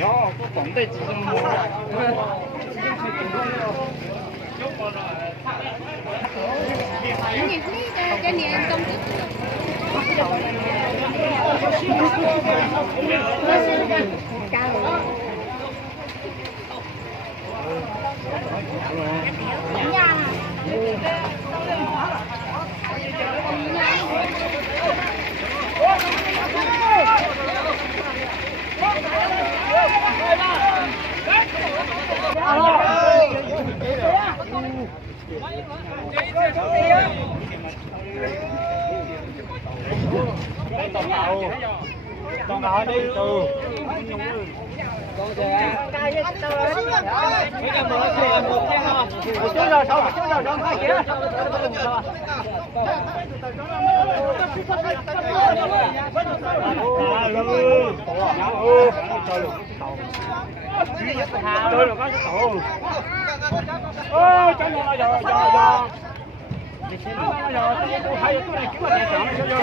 Đó, có tổng tài chỉ trong mùa. Cái này công thức. Con nào đi từ con xe chú rồi sao chú rồi đâu hai kia tôi là có tổ ôi cho nó giờ tôi thấy cái này kiếm là chọn cho vô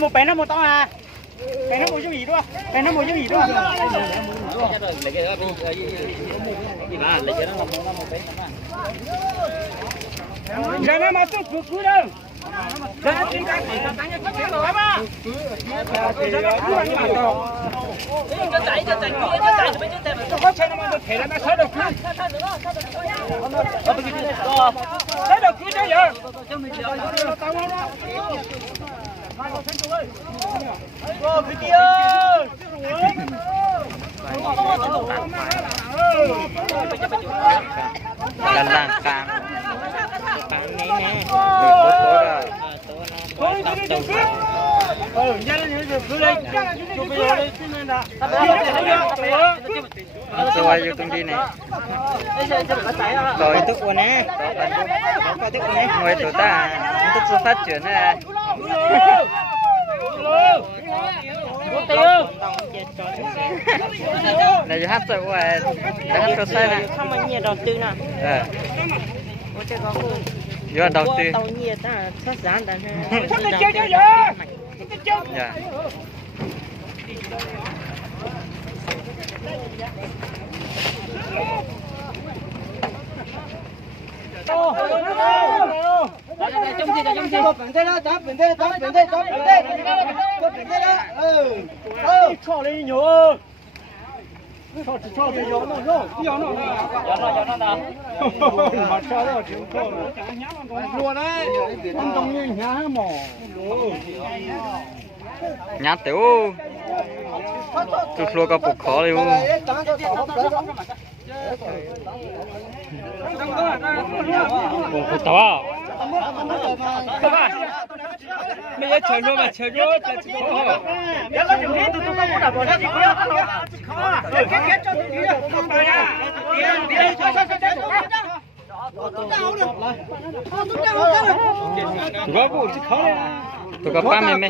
một bén nó một to à, bén nó một cái gì đó, bén nó một cái gì đó. Giờ nó mà tôi cứ đâu. Giờ chúng ta phải tanya cái rồi mà. Giờ nó cứ ăn mà to. Nó chạy kia, nó có xe nó mà thể là nó sợ được cứ. Sợ được cứ chứ giờ. Ô, cái kia ơi. Gần đang càng này nè tôi vô tung đi này rồi tức quá nè có tức quá nè ngoài tụi ta tức sự phát triển này này hát sợ quá hát cho sai nè Không mà nhiều đầu tư nè. vô đầu tư Tàu nhiều ta sát giá ta. dạ cho lên nhiều cho lên nhiều nó mà cho nó chịu cho luôn đấy không trong như nhá mỏ nhát tiểu tôi xua có phục khó đi luôn phục tao bây giờ chờ mà chờ rồi giờ nó chuẩn bị tụi tôi có đặt vào đây có cái cho tụi có bộ chỉ khó tôi có ba mẹ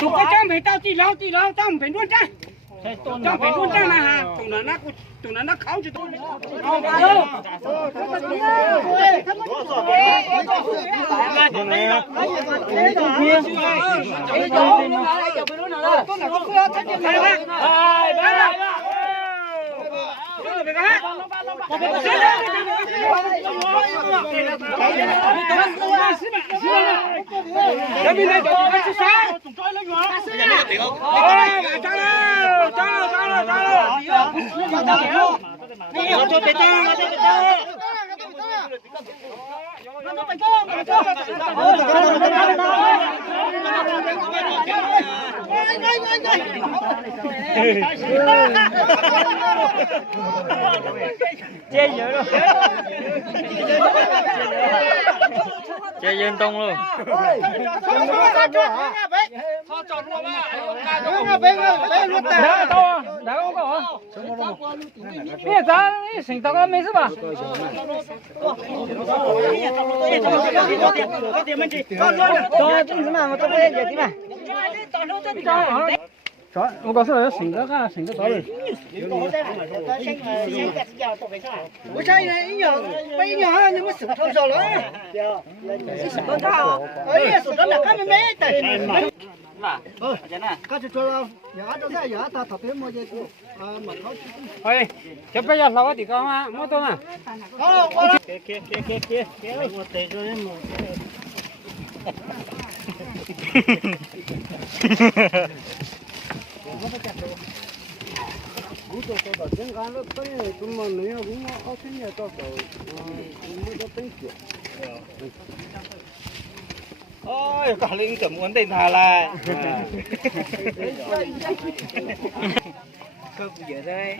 tụi có cho mày tao chỉ lâu tao phải luôn trái tao phải luôn trái mà hà tụi nó khó chứ tôi chơi dân tông luôn bây giờ sinh tao có mấy số ba我告诉你，醒着干，醒着早点。我家人一样，没一样，你们手头少了。是什么大？哎呀，手上哪看没得？cái chỗ đó, nhà đó ra nhà ta tập thể mua gì mà tháo. Ơi, cái bây giờ lâu thì có mà, mua tôi mà. Kia, mua tê rồi mua. Cú tôi đã tiếng gan nó tới cũng mà nếu cũng ở cái nhà tôi mới có tiếng chuyện. Ôi, cả linh cầm muốn tên thà lại. Không dễ đây.